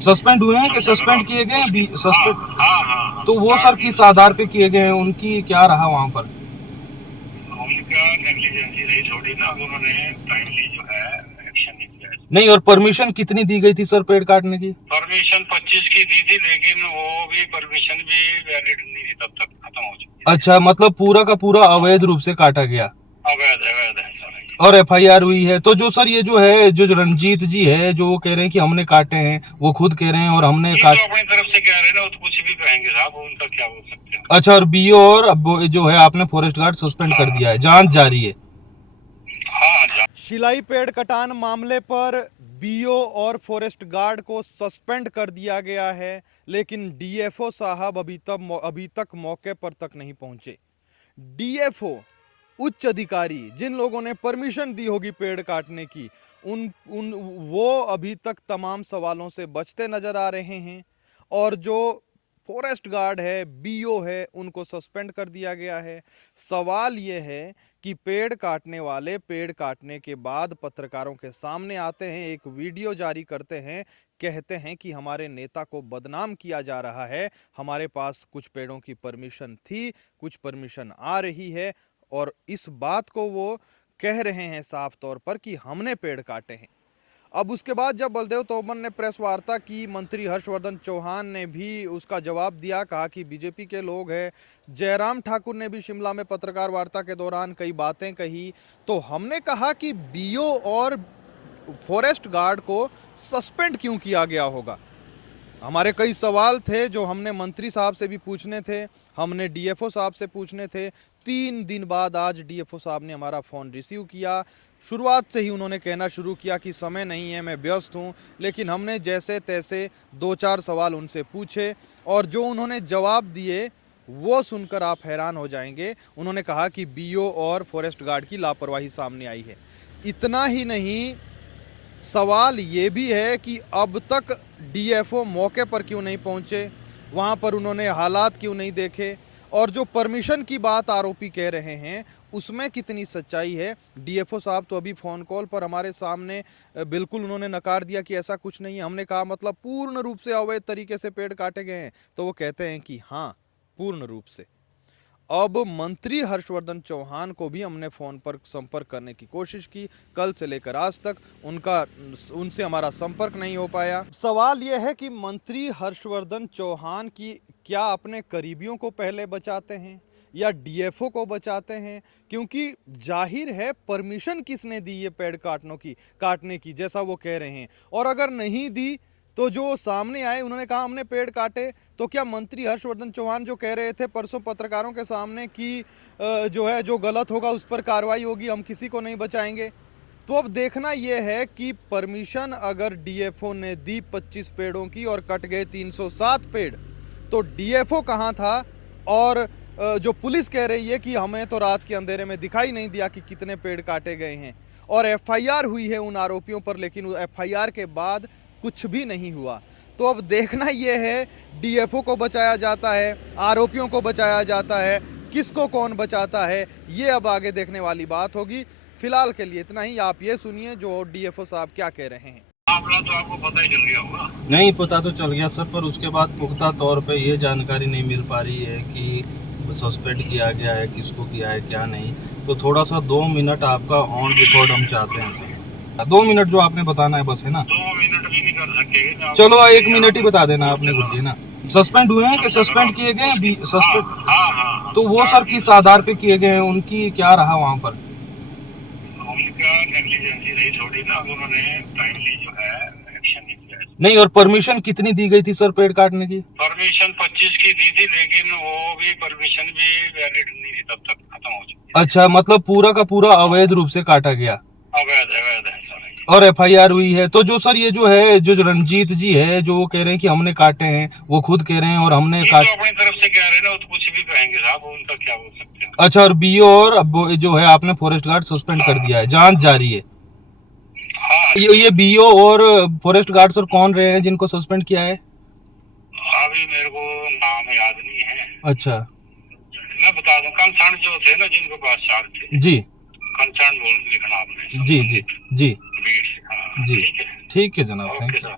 Suspend हुए हैं कि सस्पेंड किए गए हैं? सस्पेंड। हाँ। तो वो सर किस आधार पे किए गए हैं? उनकी क्या रहा वहाँ पर? उनका नेग्लिजेंसी रही थोड़ी ना, उन्होंने टाइमली जो है एक्शन नहीं लिया। नहीं, और परमिशन कितनी दी गई थी सर पेड़ काटने की? परमिशन 25 की दी थी, लेकिन वो भी परमिशन भी वैलिड नहीं थी, तब तक खत्म हो चुकी थी। अच्छा, मतलब पूरा का पूरा अवैध रूप से काटा गया। अवैध अवैध है सर। और एफआईआर हुई है। तो जो सर ये जो है, जो रंजीत जी है, जो कह रहे हैं कि हमने काटे हैं, वो खुद कह रहे हैं और हमने ये काट। तो अपनी तरफ से कह रहे हैं ना, वो तो कुछ भी कहेंगे साहब, उनका क्या बोल सकते हैं। अच्छा, और बीओ और अब जो है आपने फॉरेस्ट गार्ड सस्पेंड कर दिया है, जांच जारी है। हाँ। शिलाई पेड़ कटान मामले पर बीओ और फॉरेस्ट गार्ड को सस्पेंड कर दिया गया है, लेकिन डीएफओ साहब अभी तक मौके पर तक नहीं पहुंचे। डीएफओ उच्च अधिकारी, जिन लोगों ने परमिशन दी होगी पेड़ काटने की, उन उन वो अभी तक तमाम सवालों से बचते नजर आ रहे हैं। और जो फॉरेस्ट गार्ड है, बीओ है, उनको सस्पेंड कर दिया गया है। सवाल ये है कि पेड़ काटने वाले पेड़ काटने के बाद पत्रकारों के सामने आते हैं, एक वीडियो जारी करते हैं, कहते हैं कि हमारे नेता को बदनाम किया जा रहा है, हमारे पास कुछ पेड़ों की परमिशन थी, कुछ परमिशन आ रही है, और इस बात को वो कह रहे हैं साफ तौर पर कि हमने पेड़ काटे हैं। अब उसके बाद जब बलदेव तोमर ने प्रेस वार्ता की, मंत्री हर्षवर्धन चौहान ने भी उसका जवाब दिया, कहा कि बीजेपी के लोग हैं। जयराम ठाकुर ने भी शिमला में पत्रकार वार्ता के दौरान कई बातें कही। तो हमने कहा कि बीओ और फॉरेस्ट गार्ड को सस्पेंड क्यों किया गया होगा। हमारे कई सवाल थे जो हमने मंत्री साहब से भी पूछने थे, हमने डीएफओ साहब से पूछने थे। 3 दिन बाद आज डीएफओ साहब ने हमारा फ़ोन रिसीव किया। शुरुआत से ही उन्होंने कहना शुरू किया कि समय नहीं है, मैं व्यस्त हूं। लेकिन हमने जैसे तैसे 2-4 सवाल उनसे पूछे, और जो उन्होंने जवाब दिए वो सुनकर आप हैरान हो जाएंगे। उन्होंने कहा कि बीओ और फॉरेस्ट गार्ड की लापरवाही सामने आई है। इतना ही नहीं, सवाल ये भी है कि अब तक डीएफओ मौके पर क्यों नहीं पहुंचे, वहां पर उन्होंने हालात क्यों नहीं देखे, और जो परमिशन की बात आरोपी कह रहे हैं उसमें कितनी सच्चाई है। डीएफओ साहब तो अभी फ़ोन कॉल पर हमारे सामने बिल्कुल उन्होंने नकार दिया कि ऐसा कुछ नहीं है। हमने कहा मतलब पूर्ण रूप से अवैध तरीके से पेड़ काटे गए हैं? तो वो कहते हैं कि हाँ, पूर्ण रूप से। अब मंत्री हर्षवर्धन चौहान को भी हमने फ़ोन पर संपर्क करने की कोशिश की, कल से लेकर आज तक उनसे हमारा संपर्क नहीं हो पाया। सवाल यह है कि मंत्री हर्षवर्धन चौहान की क्या अपने करीबियों को पहले बचाते हैं या डीएफओ को बचाते हैं? क्योंकि जाहिर है परमिशन किसने दी ये पेड़ काटने की, जैसा वो कह रहे हैं। और अगर नहीं दी तो जो सामने आए, उन्होंने कहा हमने पेड़ काटे, तो क्या मंत्री हर्षवर्धन चौहान जो कह रहे थे परसों पत्रकारों के सामने कि जो है जो गलत होगा उस पर कार्रवाई होगी, हम किसी को नहीं बचाएंगे? तो अब देखना यह है कि परमिशन अगर डीएफओ ने दी 25 पेड़ों की और कट गए 307 पेड़, तो डीएफओ कहाँ था? और जो पुलिस कह रही है कि हमें तो रात के अंधेरे में दिखाई नहीं दिया कि कितने पेड़ काटे गए हैं, और एफआईआर हुई है उन आरोपियों पर, लेकिन एफआईआर के बाद कुछ भी नहीं हुआ। तो अब देखना यह है, डीएफओ को बचाया जाता है, आरोपियों को बचाया जाता है, किसको कौन बचाता है, ये अब आगे देखने वाली बात होगी। फिलहाल के लिए इतना ही। आप ये सुनिए जो डीएफओ साहब क्या कह रहे हैं। मामला तो आपको पता ही चल गया होगा। नहीं, पता तो चल गया सर, पर उसके बाद पुख्ता तौर पे ये जानकारी नहीं मिल पा रही है कि सस्पेंड किया गया है, किसको किया है, क्या नहीं। तो थोड़ा सा 2 मिनट आपका ऑन रिकॉर्ड हम चाहते हैं सर। 2 मिनट जो आपने बताना है बस, है ना? 2 मिनट भी नहीं कर सकते। चलो 1 मिनट ही बता देना आपने कुछ, है ना? सस्पेंड हुए हैं कि सस्पेंड किए गए हैं? सस्पेंड। हाँ। तो वो सर किस आधार पे किए गए हैं? उनकी क्या रहा वहाँ पर? उनका नेग्लिजेंसी रही थोड़ी ना, उन्होंने टाइमली जो है एक्शन नहीं लिया। नहीं, और परमिशन कितनी दी गई थी सर पेड़ काटने की? परमिशन 25 की दी थी, लेकिन वो भी परमिशन भी वैलिड नहीं थी, तब तक खत्म हो चुकी थी। अच्छा, मतलब पूरा का पूरा अवैध रूप से काटा गया। अवैध अवैध है सर। और एफआईआर हुई है। तो जो सर ये जो है, जो रंजीत जी है, जो कह रहे हैं कि हमने काटे हैं, वो खुद कह रहे हैं और हमने ये तो अपनी तरफ से कह रहे हैं ना, वो तो कुछ भी कहेंगे साहब, उनका क्या बोल सकते हैं। अच्छा, और बीओ और अब जो है आपने फॉरेस्ट गार्ड सस्पेंड कर दिया है, जांच जारी है। हाँ। ये बीओ और फॉरेस्ट गार्ड सर कौन रहे हैं जिनको सस्पेंड किया है? अभी मेरे को नाम याद नहीं है। अच्छा, मैं बता दूं, कंसर्न जो थे ना, जिनको पास चार्ज थे। जी कंसर्न बोल लिखना आपने। जी जी जी हाँ, जी। ठीक है। ठीक है जनाब, थैंक यू।